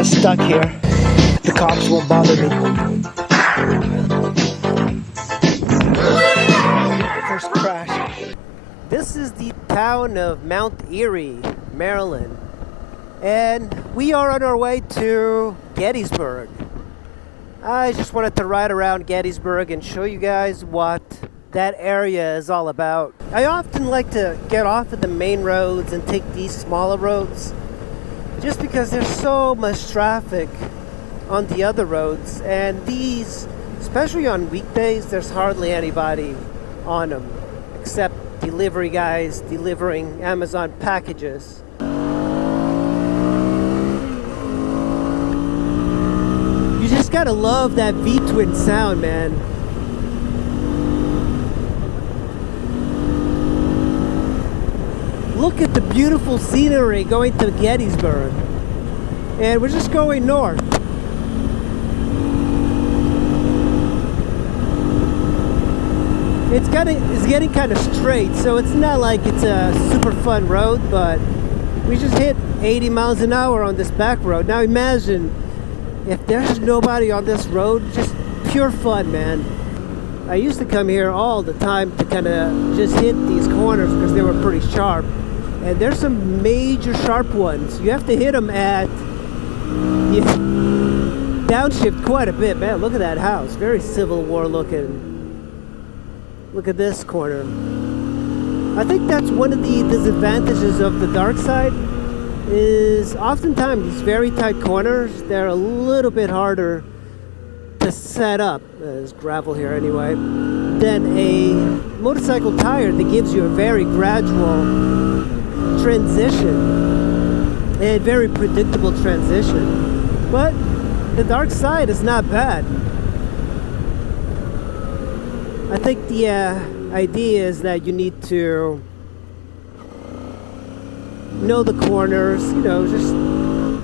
kind of stuck here. The cops won't bother me. First crash. This is the town of Mount Erie, Maryland. And we are on our way to Gettysburg. I just wanted to ride around Gettysburg and show you guys what that area is all about. I often like to get off of the main roads and take these smaller roads just because there's so much traffic on the other roads, and these, especially on weekdays, there's hardly anybody on them except delivery guys delivering Amazon packages. You just gotta love that V-twin sound, man. Look at the beautiful scenery going to Gettysburg. And we're just going north. It's getting kind of straight, so it's not like it's a super fun road, but we just hit 80 miles an hour on this back road. Now imagine if there's nobody on this road, just pure fun, man. I used to come here all the time to kind of just hit these corners because they were pretty sharp. And there's some major sharp ones. You have to hit them at downshift quite a bit. Man, look at that house. Very Civil War looking. Look at this corner. I think that's one of the disadvantages of the dark side, is oftentimes these very tight corners, they're a little bit harder to set up, there's gravel here anyway, than a motorcycle tire that gives you a very gradual transition, a very predictable transition. But the dark side is not bad. I think the idea is that you need to know the corners, you know, just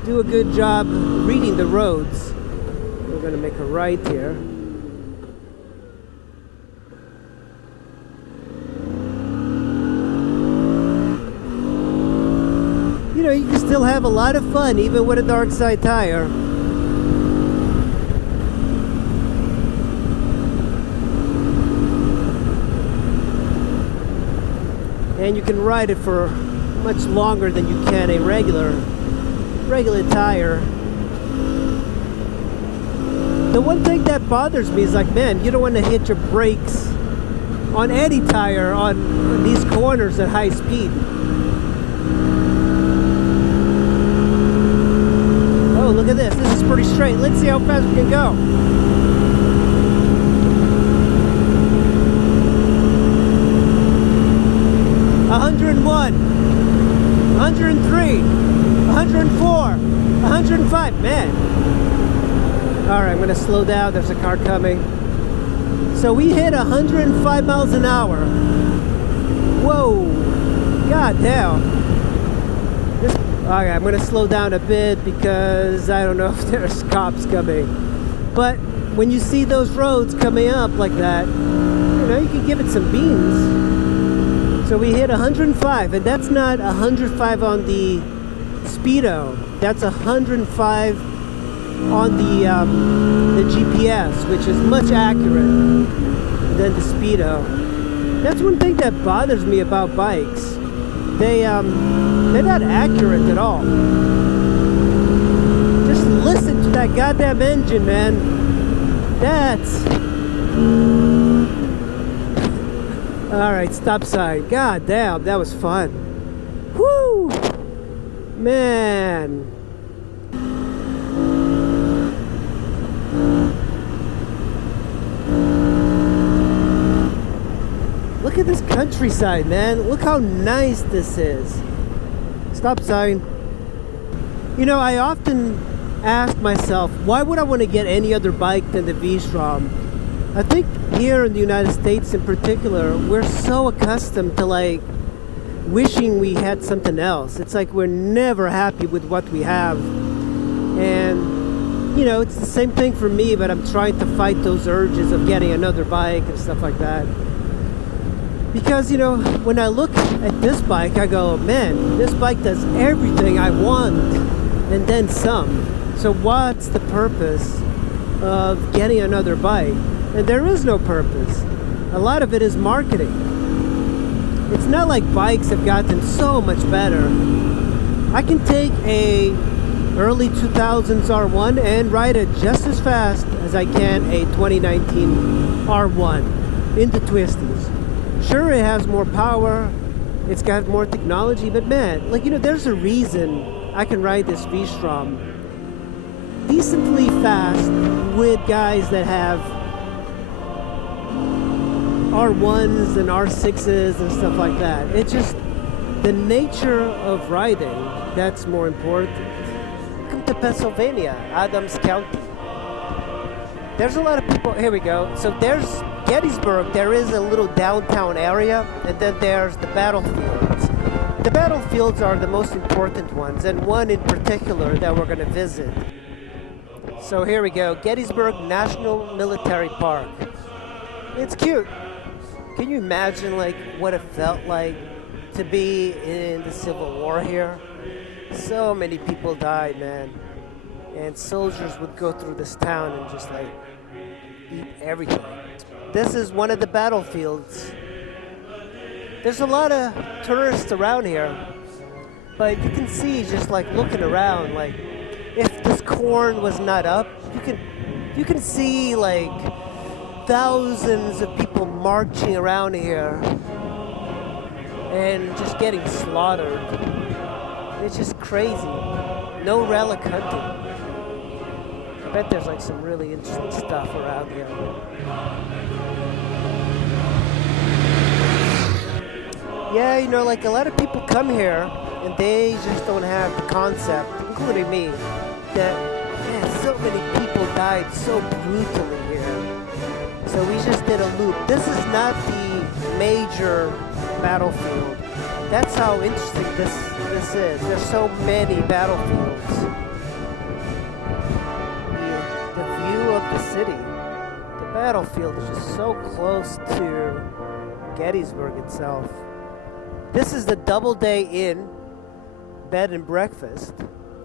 do a good job reading the roads. We're gonna make a right here. You know, you can still have a lot of fun even with a dark side tire. And you can ride it for much longer than you can a regular tire. The one thing that bothers me is like, man, you don't want to hit your brakes on any tire on these corners at high speed. Oh, look at this. This is pretty straight. Let's see how fast we can go. $101, $103, $104, $105. Man. All right, I'm going to slow down. There's a car coming. So we hit 105 miles an hour. Whoa. God damn. Okay, I'm going to slow down a bit because I don't know if there's cops coming. But when you see those roads coming up like that, you know, you can give it some beans. So we hit 105, and that's not 105 on the speedo. That's 105 on the GPS, which is much accurate than the speedo. That's one thing that bothers me about bikes. They're not accurate at all. Just listen to that goddamn engine, man. That's... Alright, stop sign. God damn, that was fun. Woo! Man. Look at this countryside, man. Look how nice this is. Stop sign. You know, I often ask myself, why would I want to get any other bike than the vstrom? I think here in the United States in particular, we're so accustomed to like wishing we had something else. It's like we're never happy with what we have. And, you know, it's the same thing for me, but I'm trying to fight those urges of getting another bike and stuff like that. Because, you know, when I look at this bike, I go, man, this bike does everything I want and then some. So what's the purpose of getting another bike? And there is no purpose. A lot of it is marketing. It's not like bikes have gotten so much better. I can take a early 2000s R1 and ride it just as fast as I can a 2019 R1 in the twisties. Sure, it has more power, it's got more technology, but man, like, you know, there's a reason I can ride this vstrom decently fast with guys that have R1s and R6s and stuff like that. It's just the nature of riding that's more important. Welcome to Pennsylvania, Adams County. There's a lot of people. Here we go. So there's Gettysburg. There is a little downtown area, and then there's the battlefields. The battlefields are the most important ones, and one in particular that we're going to visit. So here we go, Gettysburg National Military Park. It's cute. Can you imagine like what it felt like to be in the Civil War here? So many people died, man. And soldiers would go through this town and just like eat everything. This is one of the battlefields. There's a lot of tourists around here, but you can see just like looking around, like if this corn was not up, you can see like thousands of people marching around here and just getting slaughtered. It's just crazy. No relic hunting. I bet there's like some really interesting stuff around here. Yeah, you know, like a lot of people come here and they just don't have the concept, including me, that man, so many people died so brutally here. So we just did a loop. This is not the major battlefield. That's how interesting this is. There's so many battlefields. The view of the city, the battlefield is just so close to Gettysburg itself. This is the Doubleday Inn bed and breakfast.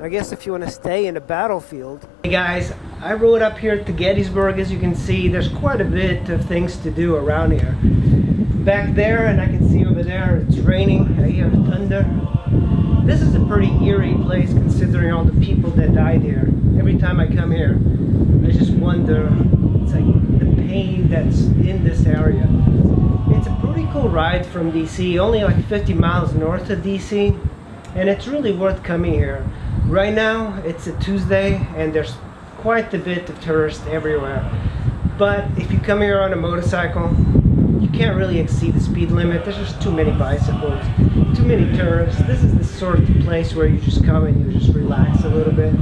I guess if you want to stay in a battlefield. Hey guys, I rode up here to Gettysburg. As you can see, there's quite a bit of things to do around here. Back there, and I can see over there, it's raining. I hear thunder. This is a pretty eerie place considering all the people that died here. Every time I come here, I just wonder, it's like the pain that's in this area. It's a pretty cool ride from DC, only like 50 miles north of DC, and it's really worth coming here. Right now, it's a Tuesday, and there's quite a bit of tourists everywhere. But if you come here on a motorcycle, you can't really exceed the speed limit. There's just too many bicycles, too many tourists. This is the sort of place where you just come and you just relax a little bit,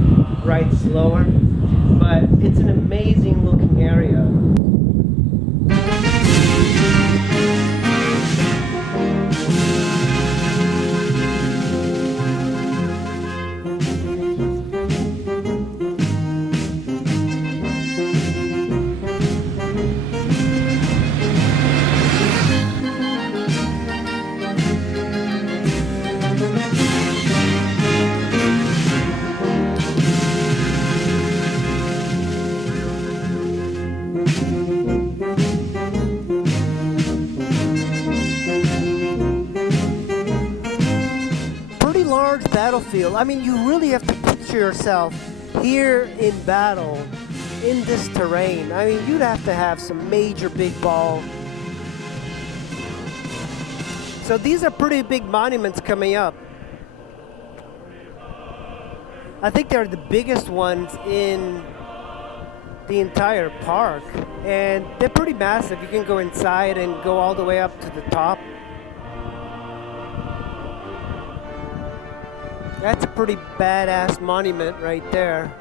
ride slower. But it's an amazing looking area. Battlefield. I mean, you really have to picture yourself here in battle in this terrain. I mean, you'd have to have some major big balls. So these are pretty big monuments coming up. I think they're the biggest ones in the entire park, and they're pretty massive. You can go inside and go all the way up to the top. That's a pretty badass monument right there.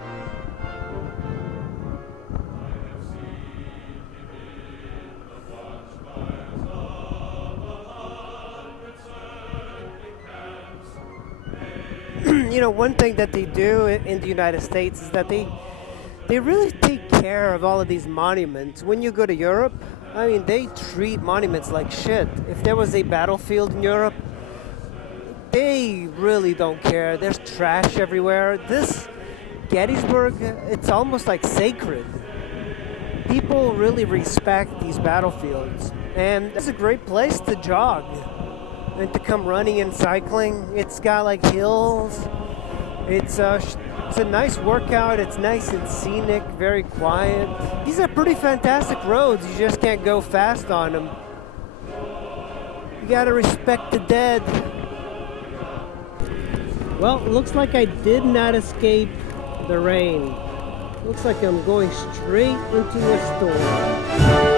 You know, one thing that they do in the United States is that they really take care of all of these monuments. When you go to Europe, I mean, they treat monuments like shit. If there was a battlefield in Europe, they really don't care. There's trash everywhere. This Gettysburg, it's almost like sacred. People really respect these battlefields, and it's a great place to jog and to come running and cycling. It's got like hills. It's a nice workout. It's nice and scenic, very quiet. These are pretty fantastic roads. You just can't go fast on them. You gotta respect the dead. Well, it looks like I did not escape the rain. Looks like I'm going straight into a storm.